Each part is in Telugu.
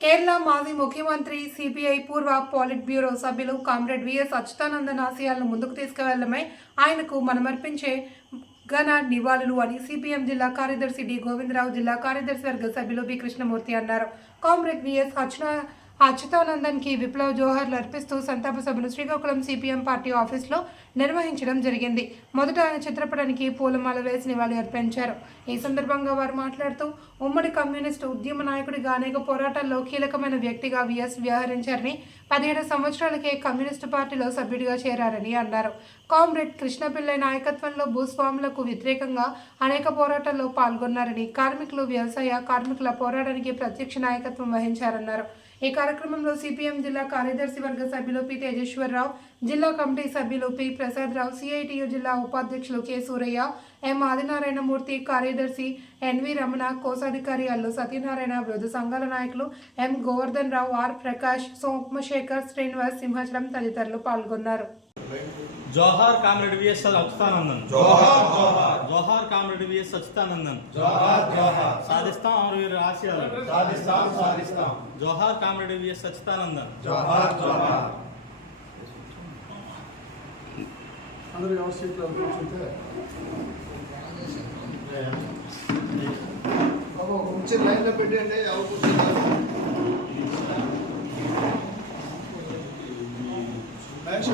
కేరళ మాజీ ముఖ్యమంత్రి సిపిఐ పూర్వ పాలిట్ బ్యూరో సభ్యులు కామ్రేడ్ విఎస్ అచ్యుతానందన్ ఆశయాలను ముందుకు తీసుకువెళ్ళమై ఆయనకు మనమర్పించే ఘన నివాళులు అని సిపిఎం జిల్లా కార్యదర్శి డి. గోవిందరావు జిల్లా కార్యదర్శి వర్గ సభ్యులు బి. కృష్ణమూర్తి అన్నారు. కామ్రేడ్ విఎస్ అచ్యుత అచ్యుతానందన్కి విప్లవ్ జోహర్లు అర్పిస్తూ సంతాప సభను శ్రీకాకుళం సిపిఎం పార్టీ ఆఫీస్లో నిర్వహించడం జరిగింది. మొదట ఆయన చిత్రపటానికి పూలమాల వేసి నివాళి అర్పించారు. ఈ సందర్భంగా వారు మాట్లాడుతూ ఉమ్మడి కమ్యూనిస్టు ఉద్యమ నాయకుడిగా అనేక పోరాటాల్లో కీలకమైన వ్యక్తిగా విఎస్ వ్యవహరించారని పదిహేడు సంవత్సరాలకే కమ్యూనిస్టు పార్టీలో సభ్యుడిగా చేరారని అన్నారు. కామ్రేడ్ కృష్ణపిల్లై నాయకత్వంలో భూస్వాములకు వ్యతిరేకంగా అనేక పోరాటాల్లో పాల్గొన్నారని కార్మికులు వ్యవసాయ కార్మికుల పోరాటానికి ప్రత్యక్ష నాయకత్వం వహించారన్నారు. ఈ కార్యక్రమంలో సిపిఎం జిల్లా కార్యదర్శి వర్గ సభ్యులు పి తేజేశ్వరరావు జిల్లా కమిటీ సభ్యులు పి ప్రసాదరావు సిఐటియు జిల్లా ఉపాధ్యక్షులు కె సూరయ్య ఎం ఆదినారాయణమూర్తి కార్యదర్శి ఎన్వి రమణ కోశాధికారి అల్లు సత్యనారాయణ వివిధ సంఘాల నాయకులు ఎం గోవర్ధన్ రావు ఆర్ ప్రకాష్ సోమశేఖర్ శ్రీనివాస్ సింహాచలం తదితరులు పాల్గొన్నారు. జోహార్ కామ్రేడ్ విఎస్ అచ్యుతానందన్ జోహార్ జోహార్ జోహార్ కామ్రేడ్ విఎస్ అచ్యుతానందన్ జోహార్ జోహార్ సాధిస్తాం అమరవీరు ఆశయాలు సాధిస్తాం సాధిస్తాం జోహార్ కామ్రేడ్ విఎస్ అచ్యుతానందన్ జోహార్ జోహార్ అందరూ ఎవరి సీట్లో కూర్చుంటే బాబు ఒక కుర్చీ లైన్లో పెట్టండి ఎవరు కూర్చుంటారు మహేష్,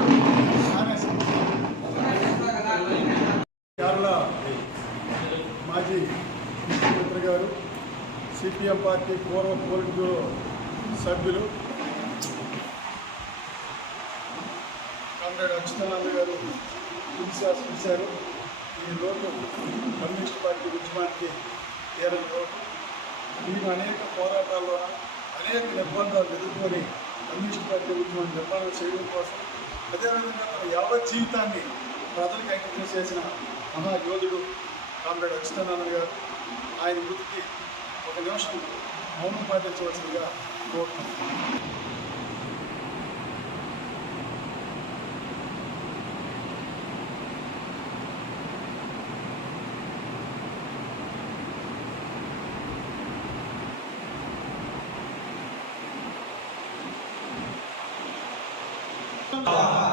మాజీ ముఖ్యమంత్రి గారు సిపిఎం పార్టీ పూర్వ పోలిట్ బ్యూరో సభ్యులు. కామ్రేడ్ అచ్యుతానంద గారు ఇన్సాస్ చూశారు. ఈ లోటు కమ్యూనిస్ట్ పార్టీ ఉద్యమానికి తీరని లోటు మేము అనేక పోరాటాల్లో అనేక నిర్బంధాలు ఎదుర్కొని కమ్యూనిస్ట్ పార్టీ ఉద్యమాన్ని నిర్మాణం చేయడం కోసం అదేవిధంగా తన యావత్ జీవితాన్ని ప్రజలకు అంకితం చేసిన మహాయోధుడు కామ్రేడ్ అచ్యుతానందన్ గారు ఆయన మృతికి ఒక నిమిషం మౌనం పాటించవలసిందిగా కోరుతున్నాను Allah.